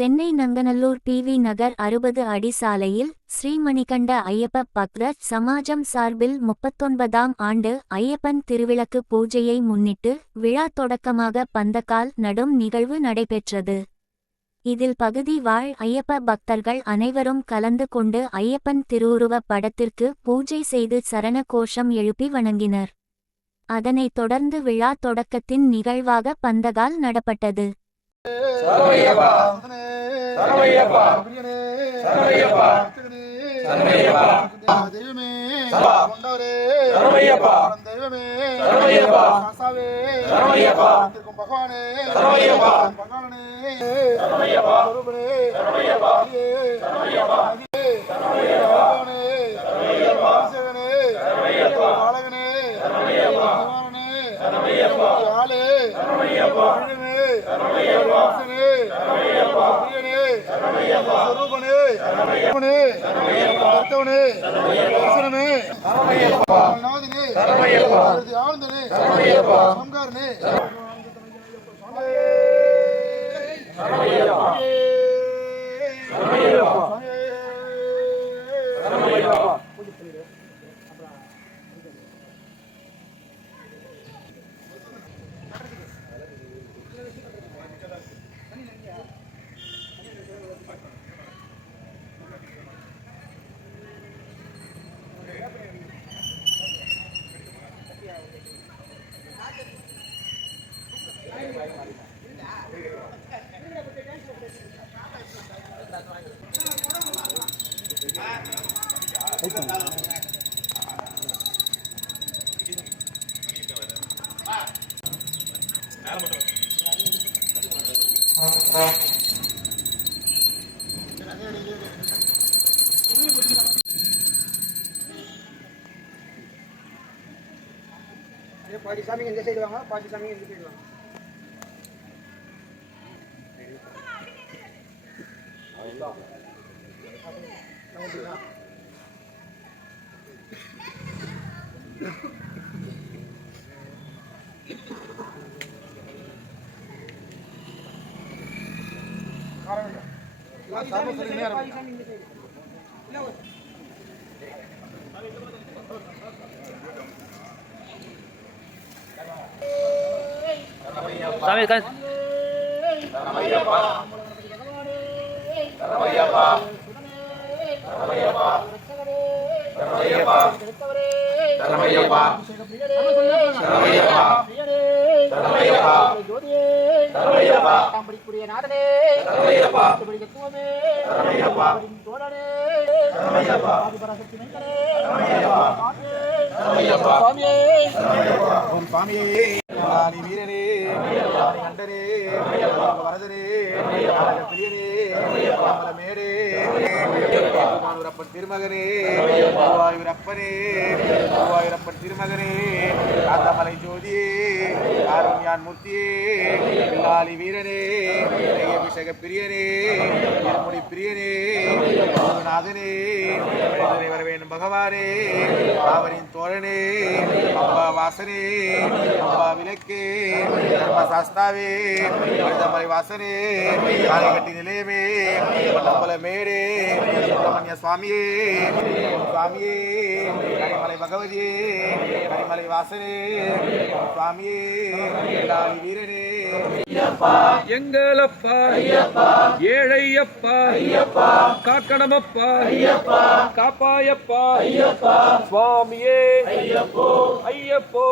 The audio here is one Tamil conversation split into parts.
சென்னை நங்கநல்லூர் பிவி நகர் அறுபது அடி சாலையில் ஸ்ரீமணிகண்ட ஐயப்ப பக்த சமாஜம் சார்பில் முப்பத்தொன்பதாம் ஆண்டு ஐயப்பன் திருவிளக்கு பூஜையை முன்னிட்டு விழா தொடக்கமாக பந்தக்கால் நடும் நிகழ்வு நடைபெற்றது. இதில் பகுதி வாழ் ஐயப்ப பக்தர்கள் அனைவரும் கலந்து கொண்டு ஐயப்பன் திருவுருவப் படத்திற்கு பூஜை செய்து சரண கோஷம் எழுப்பி வணங்கினர். அதனைத் தொடர்ந்து விழா தொடக்கத்தின் நிகழ்வாக பந்தகால் நடப்பட்டது. சரவையப்பா சரணே. சரவையப்பா பிரியனே. சரவையப்பா அர்ச்சகனே. சரவையப்பா தெய்வமே கொண்டவரே சரவையப்பா தெய்வமே சரவையப்பா சாசாவே சரவையப்பா பகவானே சரவையப்பா பகவானே சரவையப்பா சொரூபனே சரவையப்பா ஹரியே. சரவையப்பா சபையில் அப்படியே பாதி சாமிங்க இந்த சைடு வாங்க? பாதி சாமிங்க இந்த சைடு வாங்க? பாதி சாமி இந்த சைடு, பாதி சாமி இந்த சைடு. இல்ல, சாமி நாதனே சரவையப்பா படி தத்துவமே தோழனே ஆதிபராசக்தி சுவாமியே ஓம் சுவாமியே ஆதி வீரனே ஆதி கண்டனே மானூரப்பன் திருமகனே. திருவாயூரப்பனே திருவாயூரப்பன் திருமகனே. காந்தமலை ஜோதியே. காருண்யான் மூர்த்தியே. பில்லாலி வீரனே. அபிஷேக பிரியனே. திருமுடி பிரியனே. நாதனே வர வேண்டும் பகவானே. பாவனின் தோழனே. அம்பா வாசனே. அம்பா விளக்கே. தர்மசாஸ்தாவே. மருதமலை வாசனே. காலைகட்டி நிலையமே. மண்டபல மேடே. சுப்பிரமணிய சுவாமியே சுவாமியே கரிமலை பகவதியே கரிமலை வாசனே சுவாமியே வீரனே. எங்களப்பா ஏழையப்பா காக்கணமப்பா காப்பாயப்பா சுவாமியே. ஐயப்போ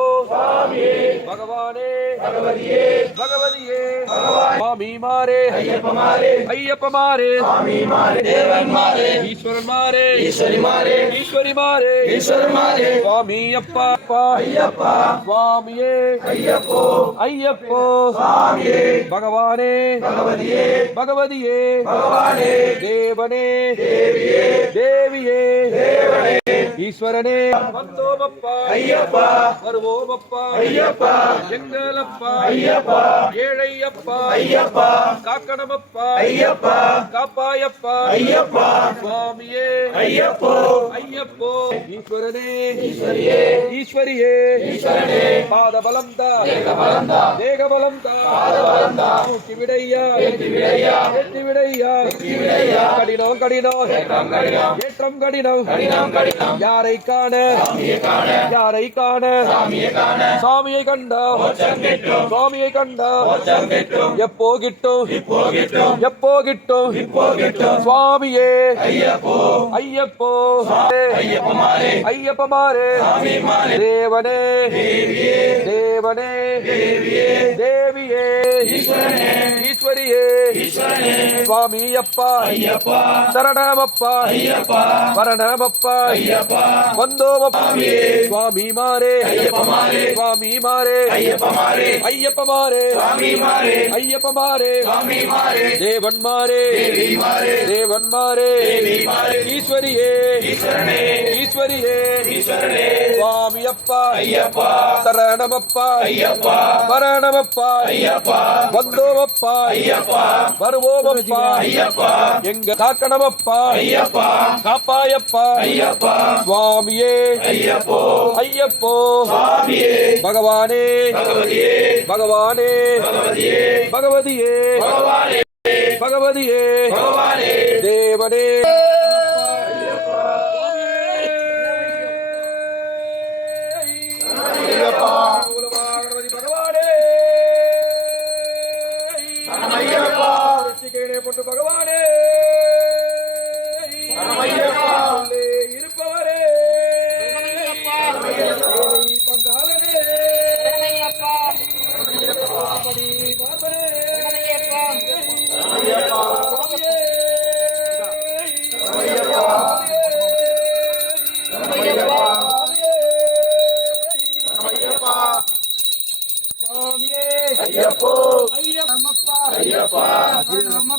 பகவானே பகவதியே பகவதியே சுவாமி மாரே ஐயப்ப மாரே ஈஸ்வரன் மாரே ஈஸ்வரி மாரே ஈஸ்வரி மாரே ஈஸ்வரன் மாரே சுவாமி அப்பா அப்பா ஐயப்பா சுவாமியே ஐயப்போ ஐயப்போ சுவாமியே பகவானே பகவதியே பகவதியே பகவானே தேவனே தேவியே தேவியே தேவனே ஈஸ்வரனே. வந்தோமப்பா ஐயப்பா. வருவோமப்பா ஐயப்பா. எங்களப்பா. ஐயப்பா. ஏழையப்பா. ஐயப்பா. காக்கணமப்பா. ஐயப்பா. காப்பாயப்பா. ஐயப்பா. சுவாமியே. ஐயப்போ. ஐயப்போ. ஈஸ்வரனே. ஈஸ்வரியே. ஈஸ்வரியே. ஈஸ்வரனே. பாதபலம் தா தேகபலம் தா தேகபலம் தா பாதபலம் தா தூக்கி விடையா ஏற்றி விடையா ஏற்றி விடையா ஏற்றி விடையா கடினம். கடினம் கடினம் கடினம் கடினம் யாரை காண? யாரை காண? சாமியை காண. சாமியை கண்டா? சுவாமியை கண்டா? எப்போ கிட்டும்? எப்போ கிட்டும்? சுவாமியே. ஐயப்போ. ஐயப்போ. ஐயப்பமாரே. தேவனே. தேவனே. தேவியே. ஈஸ்வரியே. சுவாமி அப்பா ஐயப்பா. சரணமப்பா. ஐயப்பா. ஐயப்பா. வந்தோமப்பா. சுவாமி மாரே சுவாமி மாரே சுவாமி மாரே சுவாமி மாரே தேவன் மாரே தேவன் மாரே ஈஸ்வரியே. ஈஸ்வரியே. சுவாமி அப்பா. ஐயப்பா. சரணமப்பா. ஐயப்பா. ஐயப்பா. வந்தோமப்பா. ஐயப்பா. வருவோமப்பா ஐயப்பா. எங்க காக்கணமப்பா ஐயப்பா. காப்பாயப்பா. ஐயப்பா. சுவாமியே. ஐயப்போ. ஐயப்போ. சுவாமியே. பகவானே. பகவதியே. பகவானே. பகவதியே. பகவதியே. பகவானே. பகவதியே. பகவானே. தேவனே. போட்டு பகவானே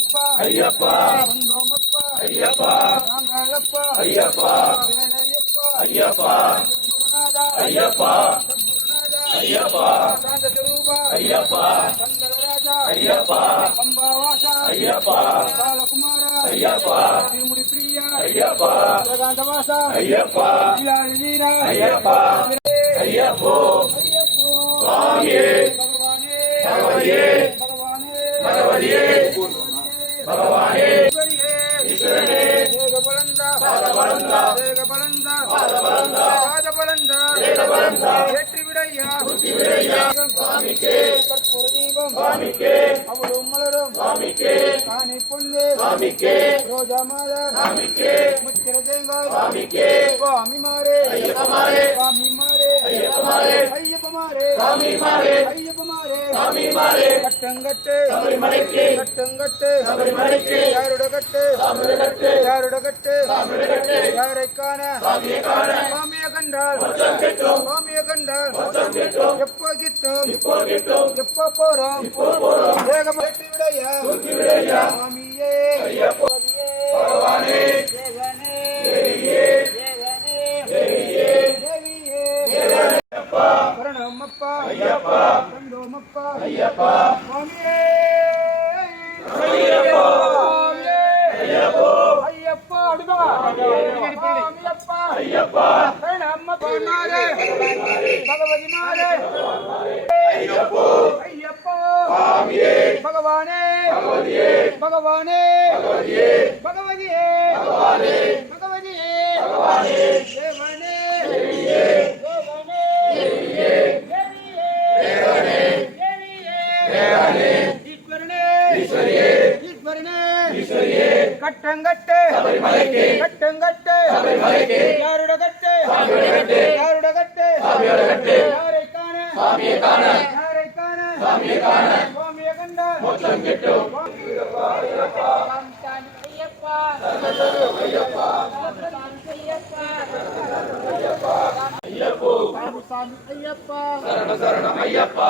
ஐயப்பா. ஐயப்பா. ஐயப்பா ஐயப்பா. நாங்களப்பா ஐயப்பா. வேலையப்பா ஐயப்பா. குருநாதா ஐயப்பா. ஐயப்பா. சாந்த சுரூபா ஐயப்பா. சங்கரராஜா. ஐயப்பா. பம்பாவாசா ஐயப்பா. பாலகுமாரா. ஐயப்பா. திருமுடி பிரியா ஐயப்பா. ஜகாந்தவாசா ஐயப்பா. ஐயப்பா ஐயப்போ. சுவாமிக்கே. கற்பூர தீபம் சுவாமிக்கே. அவளும் மலரும் சுவாமிக்கே. காணி பொண்ணு சுவாமிக்கே. ரோஜா மாதர் சுவாமிக்கே. முத்திர தேங்காய். சுவாமிக்கே. சுவாமி மாறே. ஐயப்பமாரே சுவாமி மாறே. ஐயப்பமாரே ஐயப்ப மாறே. சுவாமி மாறே ஐயப்ப மாறே. சுவாமி மாறே. கட்டங்கட்டு. கட்டங்கட்டு. சபரிமலைக்கு. யாருட கட்டு தமிழகத்து யாருட கட்டு தமிழகத்து யாரை காண. சுவாமிய கண்டால். சுவாமிய கண்டால். எப்போ கிட்டும்? எப்போ போறோம்? இப்போ போறோம். பகவானே! பகவானே! பகவதியே! பகவதியே! தேவனே! கட்டங்கட்டு கட்டங்கட்டு யாருட கட்டு கட்டு யாருட கட்டு சாமியோட கட்டு யாரை காண சாமியை காண சாமியை காண மொத்தம் கிட்டும் ஐயப்பா. சரண சரணம் ஐயப்பா.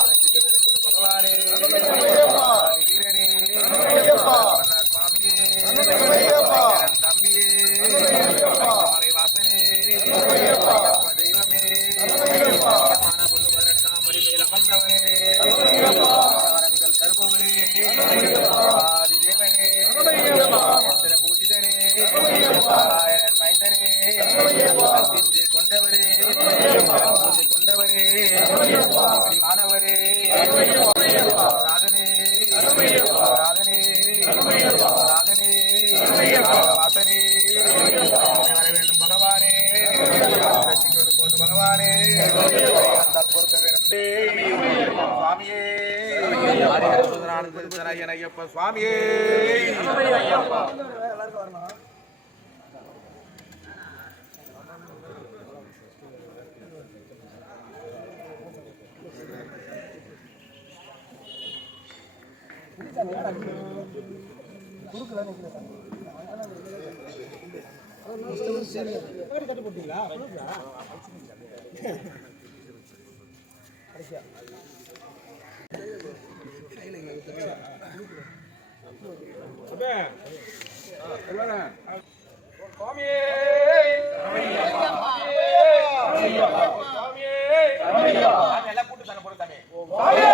திருநாள் திருச்சராயன் ஐயப்ப சுவாமியே. குறுக்கல கட்டு போட்டீங்களா கடைசியா சாமியே சாமியே சாமியே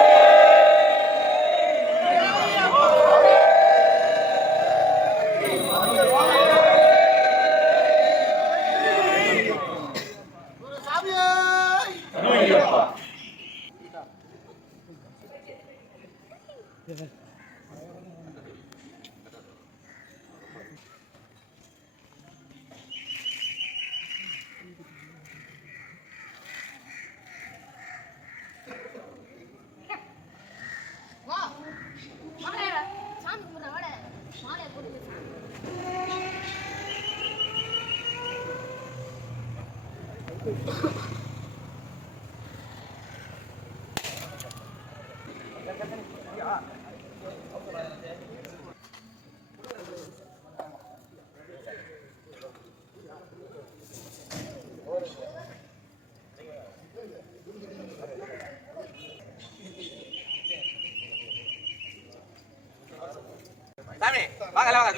Dame, vágala, vágala,